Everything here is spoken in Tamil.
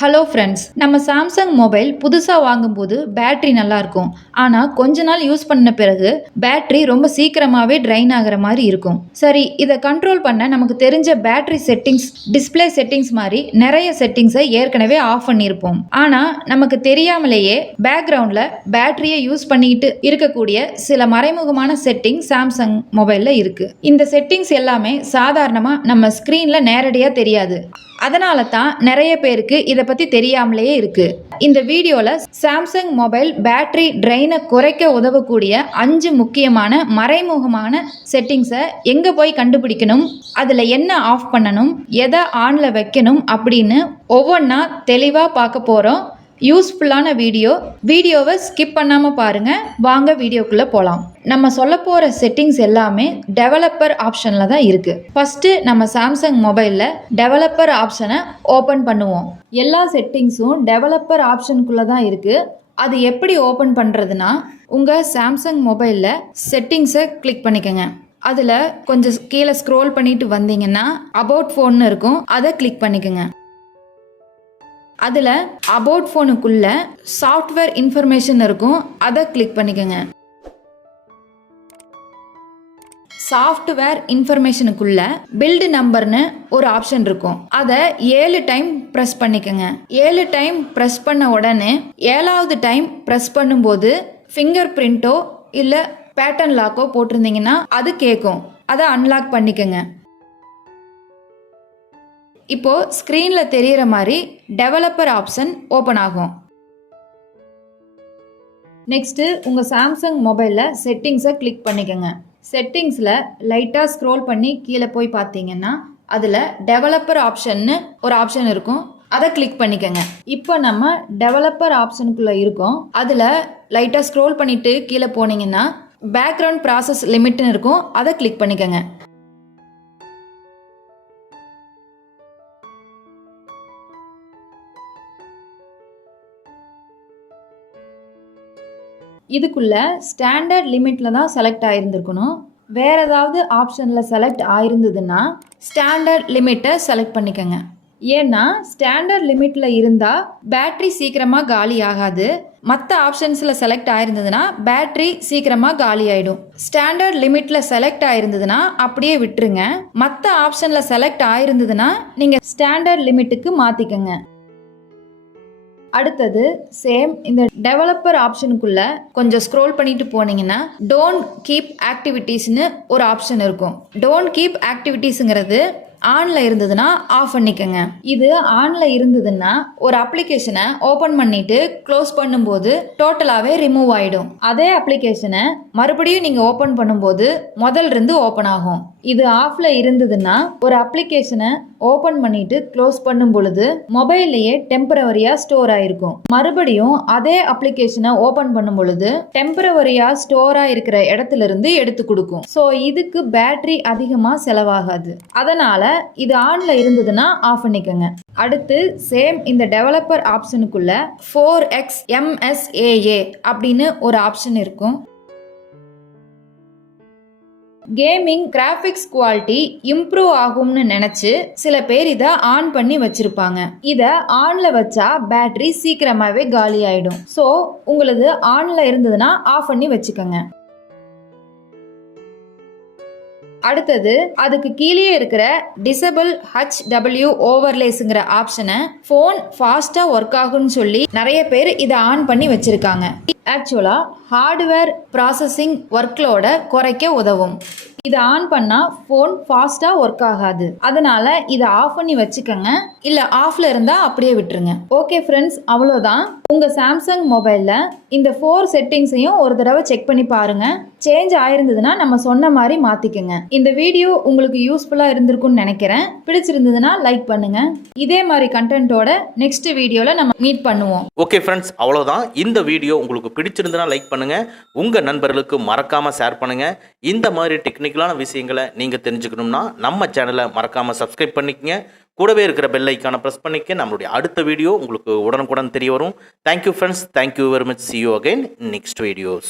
ஹலோ ஃப்ரெண்ட்ஸ், நம்ம சாம்சங் மொபைல் புதுசாக வாங்கும்போது பேட்டரி நல்லா இருக்கும். ஆனால் கொஞ்ச நாள் யூஸ் பண்ண பிறகு பேட்டரி ரொம்ப சீக்கிரமாகவே ட்ரைன் ஆகிற மாதிரி இருக்கும். சரி, இதை கண்ட்ரோல் பண்ண நமக்கு தெரிஞ்ச பேட்டரி செட்டிங்ஸ், டிஸ்பிளே செட்டிங்ஸ் மாதிரி நிறைய செட்டிங்ஸை ஏற்கனவே ஆஃப் பண்ணியிருப்போம். ஆனால் நமக்கு தெரியாமலேயே பேக்ரவுண்டில் பேட்டரியை யூஸ் பண்ணிக்கிட்டு இருக்கக்கூடிய சில மறைமுகமான செட்டிங் சாம்சங் மொபைலில் இருக்குது. இந்த செட்டிங்ஸ் எல்லாமே சாதாரணமாக நம்ம ஸ்க்ரீனில் நேரடியாக தெரியாது. அதனால தான் நிறைய பேருக்கு இதை பற்றி தெரியாமலேயே இருக்குது. இந்த வீடியோவில் சாம்சங் மொபைல் பேட்டரி ட்ரைனை குறைக்க உதவக்கூடிய 5 முக்கியமான மறைமுகமான செட்டிங்ஸை எங்கே போய் கண்டுபிடிக்கணும், அதில் என்ன ஆஃப் பண்ணணும், எதை ஆனில் வைக்கணும் அப்படின்னு ஒவ்வொன்றா தெளிவாக பார்க்க போகிறோம். யூஸ்ஃபுல்லான வீடியோவை ஸ்கிப் பண்ணாமல் பாருங்கள். வாங்க வீடியோக்குள்ளே போகலாம். நம்ம சொல்ல போகிற செட்டிங்ஸ் எல்லாமே டெவலப்பர் ஆப்ஷனில் தான் இருக்குது. ஃபஸ்ட்டு நம்ம சாம்சங் மொபைலில் டெவலப்பர் ஆப்ஷனை ஓப்பன் பண்ணுவோம். எல்லா செட்டிங்ஸும் டெவலப்பர் ஆப்ஷனுக்குள்ளே தான் இருக்குது. அது எப்படி ஓப்பன் பண்ணுறதுனா, உங்கள் சாம்சங் மொபைலில் செட்டிங்ஸை கிளிக் பண்ணிக்கோங்க. அதில் கொஞ்சம் கீழே ஸ்க்ரோல் பண்ணிட்டு வந்தீங்கன்னா அபவுட் ஃபோன்னு இருக்கும், அதை கிளிக் பண்ணிக்கோங்க. அதில் அபவுட் ஃபோனுக்குள்ள சாஃப்ட்வேர் இன்ஃபர்மேஷன் இருக்கும், அதை கிளிக் பண்ணிக்கோங்க. சாஃப்ட்வேர் இன்ஃபர்மேஷனுக்குள்ள பில்டு நம்பர்னு ஒரு ஆப்ஷன் இருக்கும், அதை 7 டைம் ப்ரெஸ் பண்ணிக்கோங்க. 7 டைம் ப்ரெஸ் பண்ண உடனே 7வது டைம் ப்ரெஸ் பண்ணும்போது ஃபிங்கர் பிரிண்ட்டோ இல்லை பேட்டர்ன் லாக்கோ போட்டிருந்தீங்கன்னா அது கேட்கும், அதை அன்லாக் பண்ணிக்கோங்க. இப்போ ஸ்க்ரீனில் தெரிகிற மாதிரி டெவலப்பர் ஆப்ஷன் ஓப்பன் ஆகும். நெக்ஸ்ட்டு உங்கள் சாம்சங் மொபைலில் செட்டிங்ஸை கிளிக் பண்ணிக்கோங்க. செட்டிங்ஸில் லைட்டாக ஸ்க்ரோல் பண்ணி கீழே போய் பார்த்தீங்கன்னா அதில் டெவலப்பர் ஆப்ஷன்னு ஒரு ஆப்ஷன் இருக்கும், அதை கிளிக் பண்ணிக்கோங்க. இப்போ நம்ம டெவலப்பர் ஆப்ஷனுக்குள்ளே இருக்கோம். அதில் லைட்டாக ஸ்க்ரோல் பண்ணிவிட்டு கீழே போனீங்கன்னா பேக்ரவுண்ட் ப்ராசஸ் லிமிட்னு இருக்கும், அதை கிளிக் பண்ணிக்கோங்க. இதுக்குள்ள ஸ்டாண்டர்ட் லிமிட்டில் தான் செலக்ட் ஆகிருந்துருக்கணும். வேறு ஏதாவது ஆப்ஷனில் செலக்ட் ஆயிருந்ததுன்னா ஸ்டாண்டர்ட் லிமிட்டை செலக்ட் பண்ணிக்கோங்க. ஏன்னா ஸ்டாண்டர்ட் லிமிட்டில் இருந்தால் பேட்ரி சீக்கிரமாக காலி ஆகாது. மற்ற ஆப்ஷன்ஸில் செலக்ட் ஆயிருந்ததுன்னா பேட்ரி சீக்கிரமாக காலி ஆகிடும். ஸ்டாண்டர்ட் லிமிட்டில் செலக்ட் ஆயிருந்ததுன்னா அப்படியே விட்டுருங்க. மற்ற ஆப்ஷனில் செலக்ட் ஆயிருந்ததுன்னா நீங்கள் ஸ்டாண்டர்ட் லிமிட்டுக்கு மாற்றிக்கோங்க. அடுத்தது சேம் இந்த டெவலப்பர் ஆப்ஷனுக்குள்ள கொஞ்சம் ஸ்க்ரோல் பண்ணிட்டு போனீங்கன்னா டோன்ட் கீப் ஆக்டிவிட்டீஸ்னு ஒரு ஆப்ஷன் இருக்கும். டோன்ட் கீப் ஆக்டிவிட்டீஸுங்கிறது ஆனில் இருந்ததுன்னா ஆஃப் பண்ணிக்கோங்க. இது ஆனில் இருந்ததுன்னா ஒரு அப்ளிகேஷனை ஓப்பன் பண்ணிட்டு க்ளோஸ் பண்ணும்போது டோட்டலாகவே ரிமூவ் ஆகிடும். அதே அப்ளிகேஷனை மறுபடியும் நீங்கள் ஓப்பன் பண்ணும்போது முதல்ல இருந்து ஓப்பன் ஆகும். இது ஆஃப்ல இருந்ததுன்னா ஒரு அப்ளிகேஷனை ஓப்பன் பண்ணிட்டு க்ளோஸ் பண்ணும் பொழுது மொபைல்லையே டெம்பரவரியா ஸ்டோர் ஆயிருக்கும். மறுபடியும் அதே அப்ளிகேஷனை ஓப்பன் பண்ணும் பொழுது டெம்பரவரியா ஸ்டோர் ஆயிருக்கிற இடத்துல இருந்து எடுத்து கொடுக்கும். ஸோ இதுக்கு பேட்டரி அதிகமாக செலவாகாது. அதனால இது ஆன்ல இருந்ததுன்னா ஆஃப் பண்ணிக்கோங்க. அடுத்து சேம் இந்த டெவலப்பர் ஆப்ஷனுக்குள்ள 4x MSAA அப்படின்னு ஒரு ஆப்ஷன் இருக்கும். கேமிங் கிராஃபிக்ஸ் குவாலிட்டி இம்ப்ரூவ் ஆகும்னு நினச்சி சில பேர் இதை ஆன் பண்ணி வச்சுருப்பாங்க. இதை ஆனில் வச்சா பேட்டரி சீக்கிரமாகவே காலி ஆகிடும். ஸோ உங்களது ஆனில் இருந்ததுன்னா ஆஃப் பண்ணி வச்சுக்கோங்க. அடுத்தது அதுக்கு கீழே இருக்கிற டிசபிள் HW ஓவர்லேஸுங்கிற ஆப்ஷனை ஃபோன் ஃபாஸ்ட்டாக ஒர்க் ஆகும்னு சொல்லி நிறைய பேர் இதை ஆன் பண்ணி வச்சுருக்காங்க. ஆக்சுவலாக ஹார்ட்வேர் ப்ராசஸிங் ஒர்க்லோட குறைக்க உதவும். இதை ஆன் பண்ணால் ஃபோன் ஃபாஸ்ட்டாக ஒர்க் ஆகாது. அதனால் இதை ஆஃப் பண்ணி வச்சுக்கோங்க. இல்லை ஆஃபில் இருந்தால் அப்படியே விட்டுருங்க. ஓகே ஃப்ரெண்ட்ஸ், அவ்வளோதான். உங்கள் சாம்சங் மொபைலில் இந்த 4 செட்டிங்ஸையும் ஒரு தடவை செக் பண்ணி பாருங்கள். சேஞ்ச் ஆயிருந்ததுன்னா நம்ம சொன்ன மாதிரி மாற்றிக்கோங்க. இந்த வீடியோ உங்களுக்கு யூஸ்ஃபுல்லாக இருந்திருக்கும்னு நினைக்கிறேன். பிடிச்சிருந்ததுன்னா லைக் பண்ணுங்கள். இதே மாதிரி கண்டென்ட்டோட நெக்ஸ்ட் வீடியோவில் நம்ம மீட் பண்ணுவோம். ஓகே ஃப்ரெண்ட்ஸ், அவ்வளோதான். இந்த வீடியோ உங்களுக்கு பிடிச்சிருந்ததுன்னா லைக் பண்ணுங்கள். உங்கள் நண்பர்களுக்கு மறக்காமல் ஷேர் பண்ணுங்கள். இந்த மாதிரி டெக்னிக்கலான விஷயங்களை நீங்கள் தெரிஞ்சுக்கணும்னா நம்ம சேனலை மறக்காமல் சப்ஸ்கிரைப் பண்ணிக்கங்க. கூடவே இருக்கிற பெல் ஐக்கானை ப்ரெஸ் பண்ணிக்க. நம்மளுடைய அடுத்த வீடியோ உங்களுக்கு உடனுக்குடன் தெரிய வரும். Thank you friends, thank you very much. see you again in next videos.